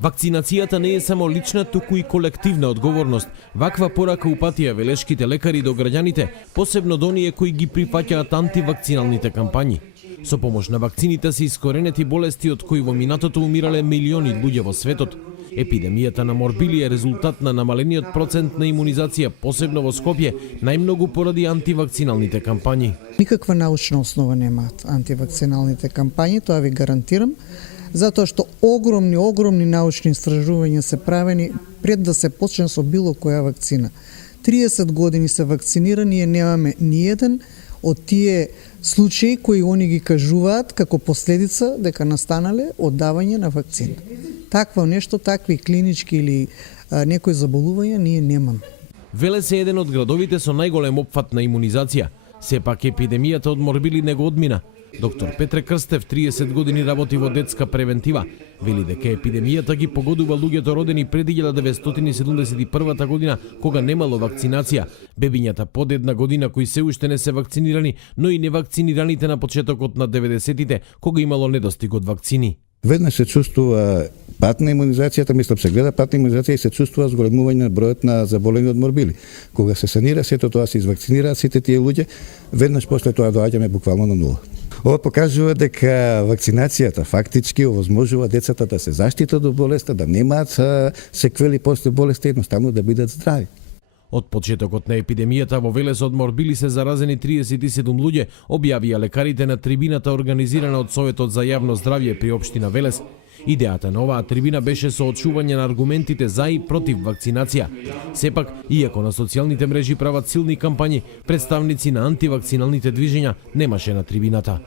Вакцинацијата не е само лична, туку и колективна одговорност. Ваква порака упатија велешките лекари до граѓаните, посебно до оние кои ги прифаќаат антивакциналните кампањи. Со помош на вакцините се искоренети болести од кои во минатото умирале милиони луѓе во светот. Епидемијата на морбили е резултат на намалениот процент на имунизација, посебно во Скопје, најмногу поради антивакциналните кампањи. Никаква научна основа немаат антивакциналните кампањи, тоа ви гарантирам, затоа што огромни научни истражувања се правени пред да се почне со било која вакцина. 30 години се вакцинира, ние немаме ни еден од тие случаи кои они ги кажуваат како последица дека настанале од давање на вакцина. Такво нешто, такви клинички или некои заболувања ние немаме. Велес е еден од градовите со најголем опфат на имунизација. Сепак епидемијата од морбили не го одмина. Доктор Петре Крстев 30 години работи во детска превентива. Вели дека епидемијата ги погодува луѓето родени преди 1971 година, кога немало вакцинација. Бебињата под една година кои се уште не се вакцинирани, но и невакцинираните на почетокот на 90-тите, кога имало недостиг од вакцини. Веднаш се чувствува пат на имунизацијата, мислам се гледа пат на имунизација и се чувствува зголемување на бројот на заболени од морбили. Кога се санира сето тоа, се извакцинираат сите тие луѓе, веднаш после тоа доаѓаме буквално на нула. Ова покажува дека вакцинацијата фактички овозможува децата да се заштитат од болеста, да немаат секвели после болеста, едноставно да бидат здрави. Од почетокот на епидемијата во Велес од морбили се заразени 37 луѓе, објавија лекарите на трибината организирана од Советот за јавно здравје при општина Велес. Идејата на оваа трибина беше соочување на аргументите за и против вакцинација. Сепак, иако на социјалните мрежи прават силни кампањи, представници на антивакциналните движења немаше на трибината.